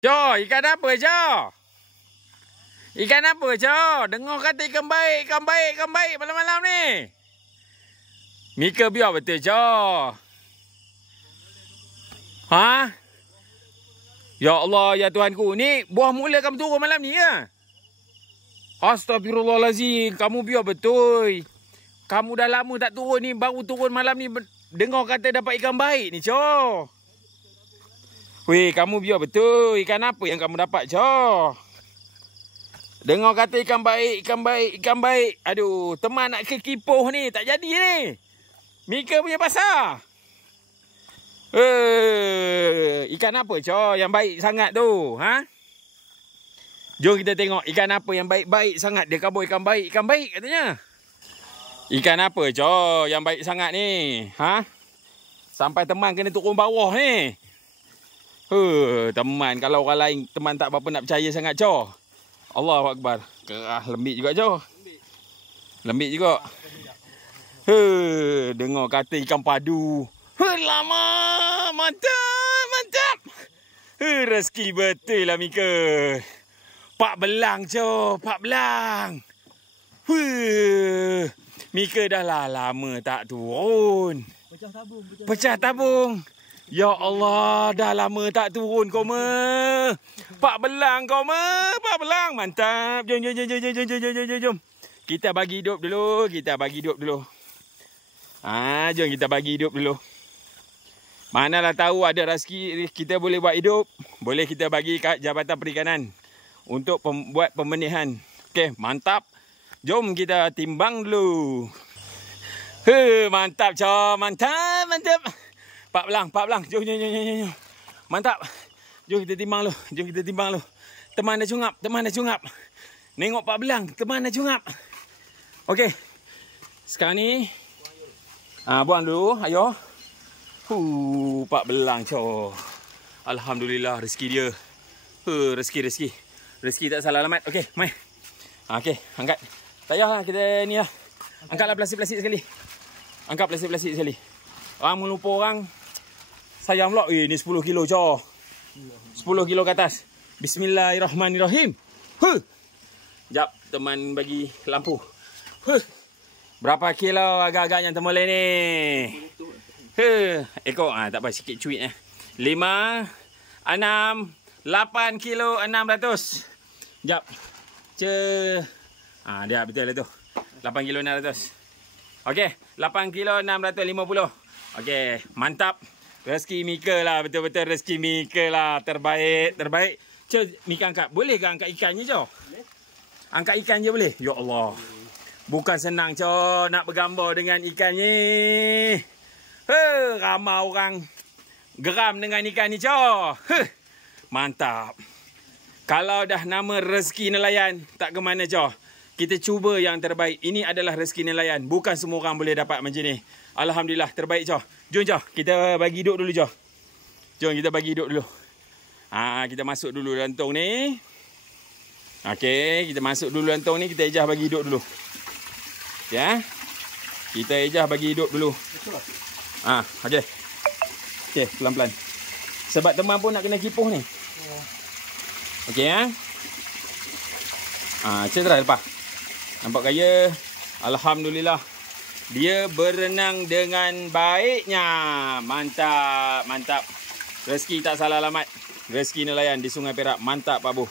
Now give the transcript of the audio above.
Jo, ikan apa, Jo? Ikan apa, Jo? Dengar kata ikan baik, ikan baik, ikan baik malam-malam ni. Mika biar betul, Jo. Ha? Ya Allah, ya Tuhanku. Ni buah mula kamu turun malam ni ke? Astagfirullahalazim. Kamu biar betul. Kamu dah lama tak turun ni. Baru turun malam ni. Dengar kata dapat ikan baik ni, Jo. Weh, kamu biar betul. Ikan apa yang kamu dapat, Jo? Dengar kata ikan baik, ikan baik, ikan baik. Aduh, teman nak ke kipoh ni. Tak jadi ni. Mika punya pasar. Ikan apa, Jo, yang baik sangat tu? Ha? Jom kita tengok ikan apa yang baik-baik sangat. Dia kabur ikan baik katanya. Ikan apa, Jo, yang baik sangat ni? Ha? Sampai teman kena turun bawah ni. Teman, kalau orang lain teman tak apa nak percaya sangat, Jo. Allahu Akbar. Kerah lembik juga, Jo. Lembik juga. Dengar kata ikan padu. Lama. Mantap, mantap. Rezeki betul lah, Mika. 4 belang, Jo. 4 belang. Mika dah lah lama tak turun. Pecah tabung. Pecah tabung. Ya Allah, dah lama tak turun kau me. 4 belang kau me. 4 belang. Mantap. Jom. Kita bagi hidup dulu. Jom kita bagi hidup dulu. Manalah tahu ada rezeki kita boleh buat hidup. Boleh kita bagi kat Jabatan Perikanan untuk buat pembenihan. Okey, mantap. Jom kita timbang dulu. Mantap, Jo. Mantap. 4 belang. Jom. Mantap. Jom kita timbang lu. Teman dah cungap. Nengok 4 belang, teman dah cungap. Okey. Sekarang ni buang dulu, ayo. 4 belang, Jo. Alhamdulillah rezeki dia. Rezeki. Rezeki tak salah alamat. Okey, mai. Okey, angkat. Tak payahlah kita ni lah. Angkatlah plastik-plastik sekali. Orang melupa orang. Sayang pula. Ni 10 kilo, Jo. 10 kilo ke atas. Bismillahirrahmanirrahim. Sekejap, teman bagi lampu. Berapa kilo agak-agaknya temulai ni? Ekor. Tak apa, sikit cuit. 5, 6, 8 kilo 600. Sekejap. Dia betul lah tu. 8 kilo 600. Okey, 8 kilo 650. Okey, mantap. Rezeki Mika lah, betul-betul rezeki Mika lah. Terbaik. Mika angkat. Boleh ke angkat ikannya, Jo? Angkat ikan je boleh? Ya Allah. Bukan senang, Jo, nak bergambar dengan ikan ni. Ramai orang geram dengan ikan ni, Jo. Mantap. Kalau dah nama rezeki nelayan, tak ke mana, Jo. Kita cuba yang terbaik. Ini adalah rezeki nelayan. Bukan semua orang boleh dapat macam ni. Alhamdulillah, terbaik, Jo. Jom, Jo. Kita bagi hidup dulu, Jo. Jom kita bagi hidup dulu. Kita masuk dulu lantung ni. Okey, kita masuk dulu lantung ni. Kita ejah bagi hidup dulu. Ya. Kita ejah bagi hidup dulu. Okey. Okey, pelan-pelan. Sebab teman pun nak kena kipuh ni. Okey, ya. Cedera lepas. Nampak gaya. Alhamdulillah. Dia berenang dengan baiknya. Mantap. Rezeki tak salah alamat. Rezeki nelayan di Sungai Perak. Mantap, Pak Bu.